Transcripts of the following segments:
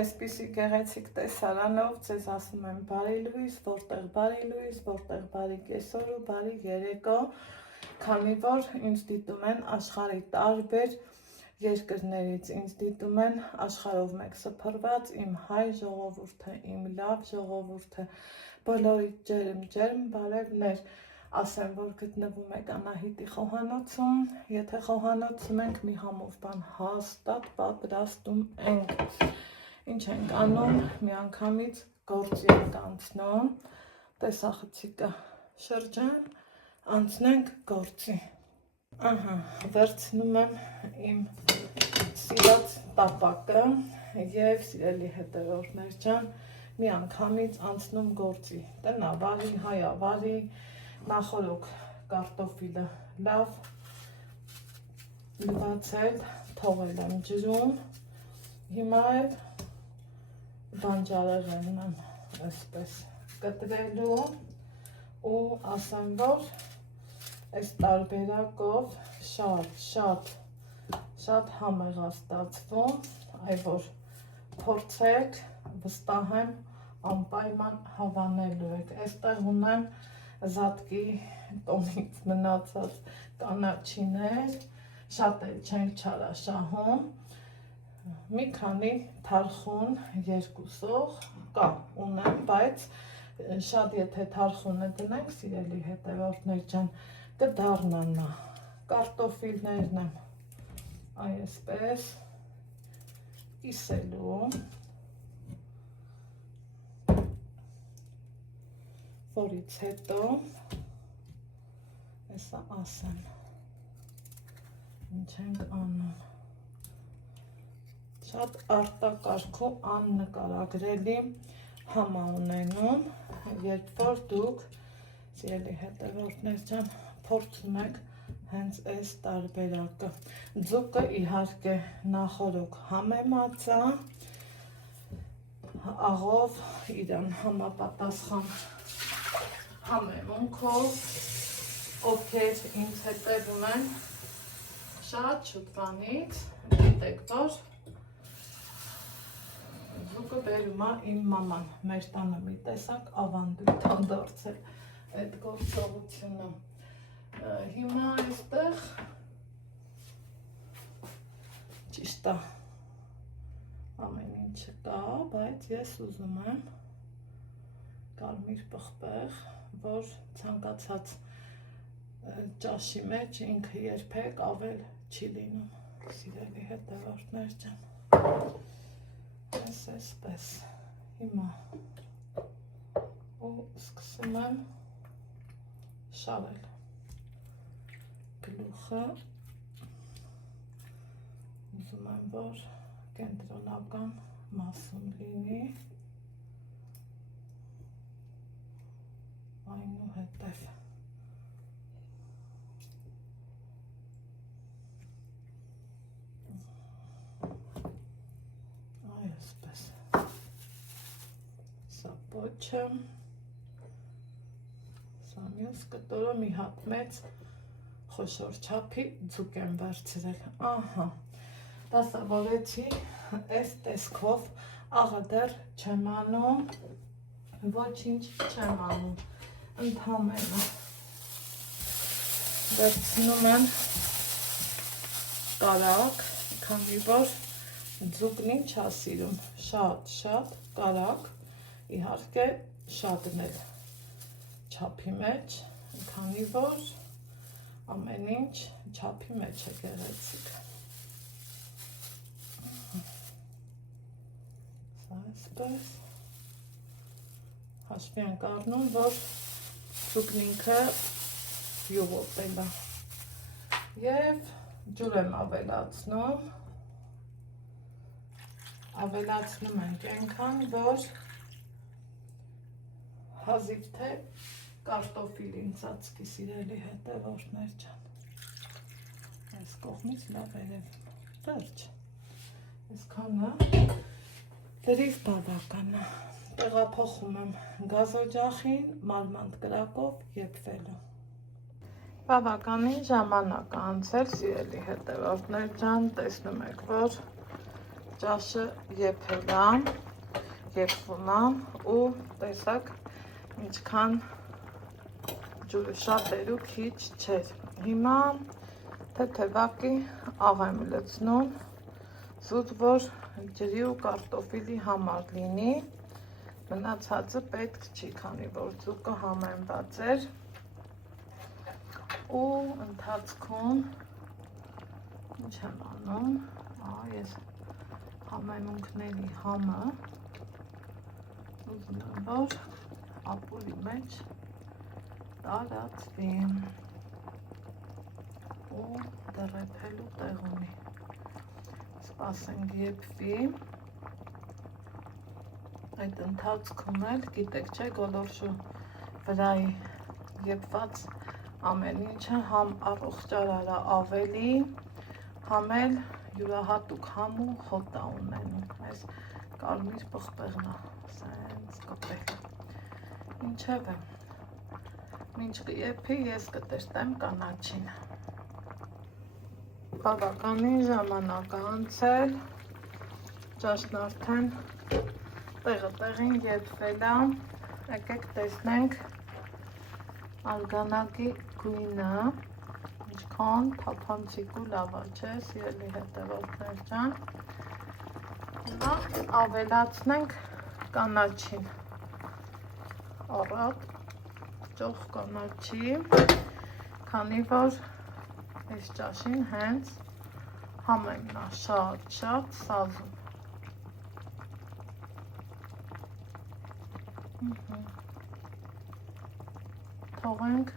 այսպիսի գեղեցիկ տեսարանով ձեզ ասում եմ բարի լույս, որտեղ բարի լույս, որտեղ բարի կեսօր ու բարի երեկո, քանի որ ինձ դիտում են աշխարհի տարբեր երկրներից, ինձ դիտում են աշխարհով մեկ սփռված իմ հայ ժողովուրդը, իմ լավ ժողովուրդը, բոլորիդ ջերմ բարևներ, ասեմ, որ գտնվում եք Անահիտի խոհանոցում, եթե խոհանոցում ենք մի համով բան հաստատ պատրաստում ենք, ինչ ենք անում, միանգամից գործի ենք անցնում, տեսախցիկը շրջան, անցնենք գործի, վերցնում եմ իմ սիրած տապակը և սիրելի հետևորդներ ջան, միանգամից անցնում գործի, տնավարի, հայավարի, նախորոք կարտոֆիլը լավ լվացել, թողել եմ ջրում, հիմա էլ բանջարեղենն եմ այսպես կտրելու ու ասեմ, որ այս տարբերակով շատ համեղ է ստացվում, այ որ փորձեք, վստահ եմ անպայման հավանելու եք, այստեղ ունեմ զատկի տոնից մնացած կանաչիներ, շատ էլ չենք չարաշահում, մի քանի թարխուն երկուսող կա ունեմ, բայց շատ եթե թարխունը դնենք, սիրելի հետևորդներ ջան, կդառնա, կարտոֆիլներն եմ այսպես կիսելու, որից հետո, հեսա ասեմ, ինչ ենք անում, շատ արտակարգու աննկարագրելի համա ունենում, երբ որ դուք, սիրելի հետևորդներ ջան, փորձում եք հենց այս տարբերակը, ձուկը իհարկե նախորոք համեմացա, աղով իրան համապատասխան համեմունքով, ովքեր ինձ հետևում են շատ շուտվանից, գիտեք, որ ձուկը բերում է իմ մաման, մեր տանը մի տեսակ ավանդույթ ա դարձել այդ գործողությունը, հիմա այստեղ ճիշտ է, ամեն ինչը կա, բայց ես ուզում եմ կարմիր պղպեղ, որ ցանկացած ճաշի մեջ ինքը երբեք ավել չի լինում, սիրելի հետևորդներ ջան, այսպես, հիմա ու սկսում եմ շարել գլուխը, ուզում եմ, որ կենտրոնական մասում լինի, այնուհետև այսպես, սա պոչը, սա մյուս կտորը մի հատ մեծ խոշոր չափի ձուկ եմ վերցրել, դասավորեցի այս տեսքով, աղը դեռ չեմ անում, ոչինչ չեմ անում, ընդհանրապես վերցնում եմ կարագ, քանի որ ձուկն ինչ է սիրում, շատ կարագ, իհարկե շատն էլ չափի մեջ, քանի որ ամեն ինչ չափի մեջ է գեղեցիկ, այսպես հաշվի ենք առնում, որ ձուկն ինքը յուղոտել է և ջուր եմ ավելացնում ենք այնքան, որ հազիվ թե կարտոֆիլին ծածկի, սիրելի հետևորդներ ջան, այս կողմից լավ վերջ, այսքանը դրիվ բավական է, տեղափոխում եմ գազօջախին, մանանդ կրակով եփվելու։ Բավականին ժամանակ անցել, սիրելի հետևորդներ ջան, տեսնում եք, որ ճաշը եփել է, եփվում է ու տեսակ ինչքան ջուրը շատ էր ու քիչ չէր։ Հիմա թեթևակի աղ եմ լցնում, զուտ որ ջրի ու կարտոֆիլի համար լինի, մնացածը պետք չի, քանի որ ձուկը համեմված էր ու ընթացքում ինչ եմ անում, ես համեմունքների համը ուզում եմ, որ ապուրի մեջ տարածվի ու դրեփելու տեղ ունի, սպասենք եփվի, այդ ընթացքում էլ, գիտեք չէ, գոլորշու վրայի եփված ամեն ինչը համ առողջարար է ավելի, համ էլ յուրահատուկ համ ու հոտ է ունենում, այս կարմիր պղպեղն է, սենց կպել, ինչև է, մինչ կեփի ես կտերտեմ կանաչին, բավականին ժամանակ է անցել, ճաշն արդեն տեղը տեղին եփվել է, եկեք տեսնենք արգանագի գույնը, ինչքան թափանցիկ ու լավ է, չէ, սիրելի հետևորդներ ջան, հիմա ավելացնենք կանաչին, առատ ճոխ կանաչի, քանի որ այս ճաշին հենց համենն է շատ սազում, թողենք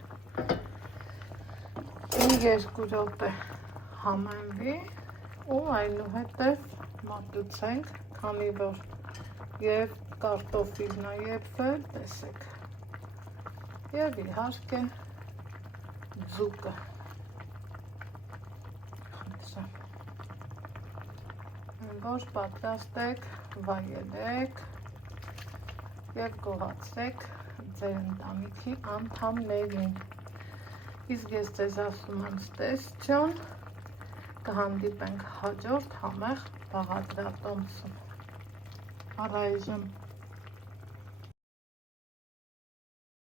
2 րոպե համեմվի ու այնուհետև մատուցենք, քանի որ և կարտոֆիլն է եփվել, տեսեք, և իհարկե ձուկը, որ պատրաստեք, վայելեք և գոհացրեք ձեր ընտանիքի անդամներին, իսկ ես ձեզ ասում եմ ստեսություն, կհանդիպենք հաջորդ համեղ բաղադրատոմսում, առայժմ